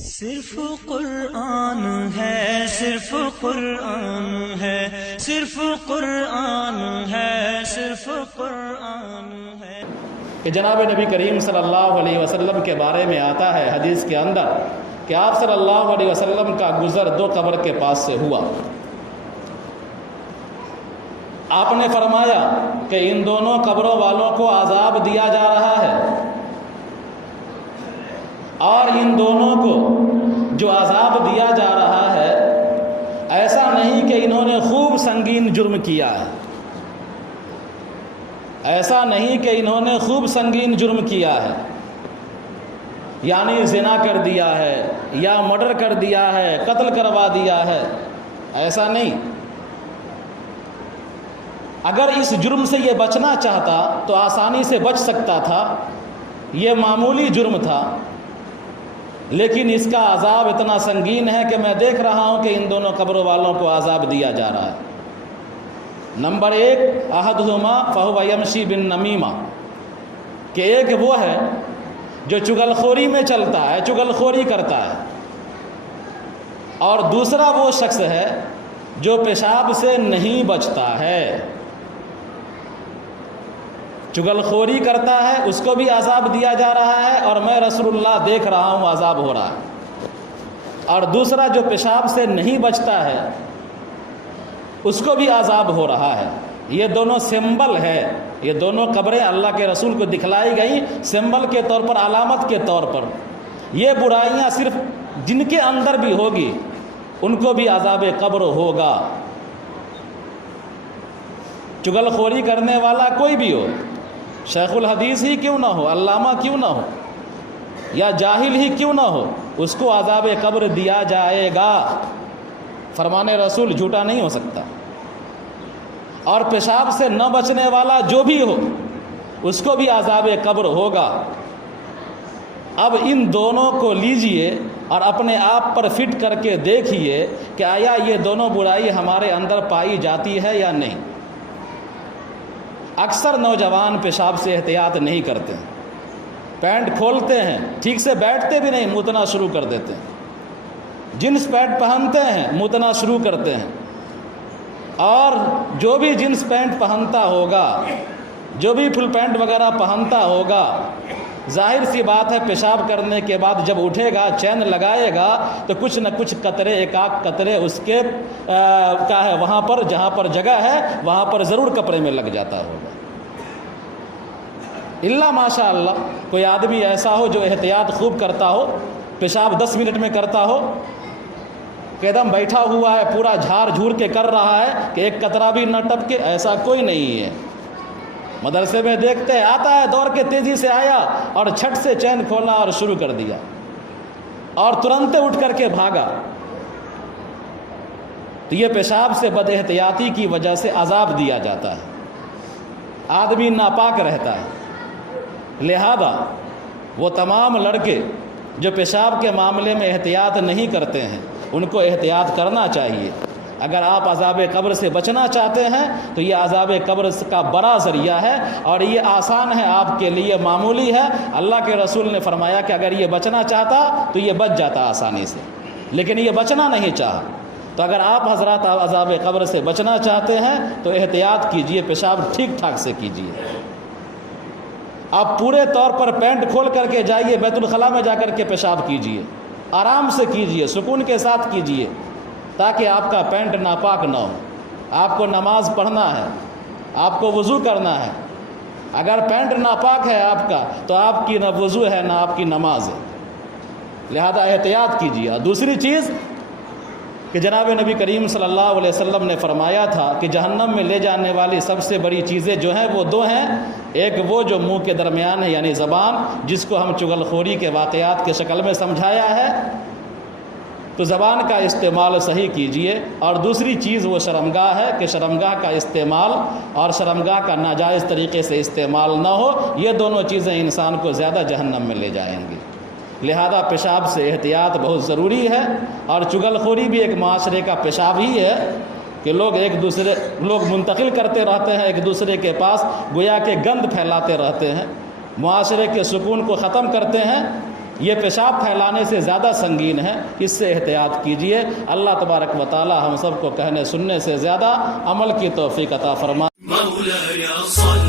صرف قرآن ہے، صرف قرآن ہے، صرف قرآن ہے، صرف قرآن ہے۔ کہ جناب نبی کریم صلی اللہ علیہ وسلم کے بارے میں آتا ہے حدیث کے اندر کہ آپ صلی اللہ علیہ وسلم کا گزر دو قبر کے پاس سے ہوا۔ آپ نے فرمایا کہ ان دونوں قبروں والوں کو عذاب دیا جا رہا ہے، اور ان دونوں کو جو عذاب دیا جا رہا ہے ایسا نہیں کہ انہوں نے خوب سنگین جرم کیا ہے، ایسا نہیں کہ انہوں نے خوب سنگین جرم کیا ہے، یعنی زنا کر دیا ہے یا مرڈر کر دیا ہے، قتل کروا دیا ہے، ایسا نہیں۔ اگر اس جرم سے یہ بچنا چاہتا تو آسانی سے بچ سکتا تھا، یہ معمولی جرم تھا، لیکن اس کا عذاب اتنا سنگین ہے کہ میں دیکھ رہا ہوں کہ ان دونوں قبروں والوں کو عذاب دیا جا رہا ہے۔ نمبر ایک، احدہما فہو یمشی بالنمیمہ، کہ ایک وہ ہے جو چغل خوری میں چلتا ہے، چغل خوری کرتا ہے، اور دوسرا وہ شخص ہے جو پیشاب سے نہیں بچتا ہے، چغل خوری کرتا ہے، اس کو بھی عذاب دیا جا رہا ہے، اور میں رسول اللہ دیکھ رہا ہوں عذاب ہو رہا ہے۔ اور دوسرا جو پیشاب سے نہیں بچتا ہے اس کو بھی عذاب ہو رہا ہے۔ یہ دونوں سمبل ہے، یہ دونوں قبریں اللہ کے رسول کو دکھلائی گئی سمبل کے طور پر، علامت کے طور پر۔ یہ برائیاں صرف جن کے اندر بھی ہوگی ان کو بھی عذاب قبر ہوگا۔ چغل خوری کرنے والا کوئی بھی ہو، شیخ الحدیث ہی کیوں نہ ہو، علامہ کیوں نہ ہو، یا جاہل ہی کیوں نہ ہو، اس کو عذاب قبر دیا جائے گا۔ فرمان رسول جھوٹا نہیں ہو سکتا۔ اور پیشاب سے نہ بچنے والا جو بھی ہو اس کو بھی عذاب قبر ہوگا۔ اب ان دونوں کو لیجئے اور اپنے آپ پر فٹ کر کے دیکھیے کہ آیا یہ دونوں برائی ہمارے اندر پائی جاتی ہے یا نہیں۔ اکثر نوجوان پیشاب سے احتیاط نہیں کرتے، پینٹ کھولتے ہیں، ٹھیک سے بیٹھتے بھی نہیں، موتنا شروع کر دیتے ہیں، جنس پینٹ پہنتے ہیں، موتنا شروع کرتے ہیں۔ اور جو بھی جنس پینٹ پہنتا ہوگا، جو بھی فل پینٹ وغیرہ پہنتا ہوگا، ظاہر سی بات ہے پیشاب کرنے کے بعد جب اٹھے گا، چین لگائے گا تو کچھ نہ کچھ قطرے، ایک آدھ قطرے اس کے کیا ہے وہاں پر جہاں پر جگہ ہے وہاں پر ضرور کپڑے میں لگ جاتا ہوگا۔ اللہ ماشاء اللہ کوئی آدمی ایسا ہو جو احتیاط خوب کرتا ہو، پیشاب 10 منٹ میں کرتا ہو، کہ ایک دم بیٹھا ہوا ہے، پورا جھار جھور کے کر رہا ہے کہ ایک قطرہ بھی نہ ٹپکے، ایسا کوئی نہیں ہے۔ مدرسے میں دیکھتے ہیں، آتا ہے دوڑ کے تیزی سے آیا اور چھٹ سے چین کھولا اور شروع کر دیا، اور ترنت اٹھ کر کے بھاگا۔ تو یہ پیشاب سے بد احتیاطی کی وجہ سے عذاب دیا جاتا ہے، آدمی ناپاک رہتا ہے۔ لہذا وہ تمام لڑکے جو پیشاب کے معاملے میں احتیاط نہیں کرتے ہیں ان کو احتیاط کرنا چاہیے۔ اگر آپ عذاب قبر سے بچنا چاہتے ہیں تو یہ عذاب قبر کا بڑا ذریعہ ہے، اور یہ آسان ہے آپ کے لیے، معمولی ہے۔ اللہ کے رسول نے فرمایا کہ اگر یہ بچنا چاہتا تو یہ بچ جاتا آسانی سے، لیکن یہ بچنا نہیں چاہا۔ تو اگر آپ حضرات عذاب قبر سے بچنا چاہتے ہیں تو احتیاط کیجئے، پیشاب ٹھیک ٹھاک سے کیجئے۔ آپ پورے طور پر پینٹ کھول کر کے جائیے، بیت الخلاء میں جا کر کے پیشاب کیجئے، آرام سے کیجئے، سکون کے ساتھ کیجئے، تاکہ آپ کا پینٹ ناپاک نہ ہو۔ آپ کو نماز پڑھنا ہے، آپ کو وضو کرنا ہے، اگر پینٹ ناپاک ہے آپ کا تو آپ کی نہ وضو ہے نہ آپ کی نماز ہے، لہذا احتیاط کیجئے۔ اور دوسری چیز کہ جناب نبی کریم صلی اللہ علیہ وسلم نے فرمایا تھا کہ جہنم میں لے جانے والی سب سے بڑی چیزیں جو ہیں وہ دو ہیں، ایک وہ جو منہ کے درمیان ہے یعنی زبان، جس کو ہم چغل خوری کے واقعات کے شکل میں سمجھایا ہے، تو زبان کا استعمال صحیح کیجئے۔ اور دوسری چیز وہ شرمگاہ ہے کہ شرمگاہ کا استعمال اور شرمگاہ کا ناجائز طریقے سے استعمال نہ ہو، یہ دونوں چیزیں انسان کو زیادہ جہنم میں لے جائیں گی۔ لہذا پیشاب سے احتیاط بہت ضروری ہے، اور چغل خوری بھی ایک معاشرے کا پیشاب ہی ہے کہ لوگ منتقل کرتے رہتے ہیں ایک دوسرے کے پاس، گویا کہ گند پھیلاتے رہتے ہیں، معاشرے کے سکون کو ختم کرتے ہیں۔ یہ پیشاب پھیلانے سے زیادہ سنگین ہے، اس سے احتیاط کیجئے۔ اللہ تبارک و تعالی ہم سب کو کہنے سننے سے زیادہ عمل کی توفیق عطا فرمائے۔ مولاي صل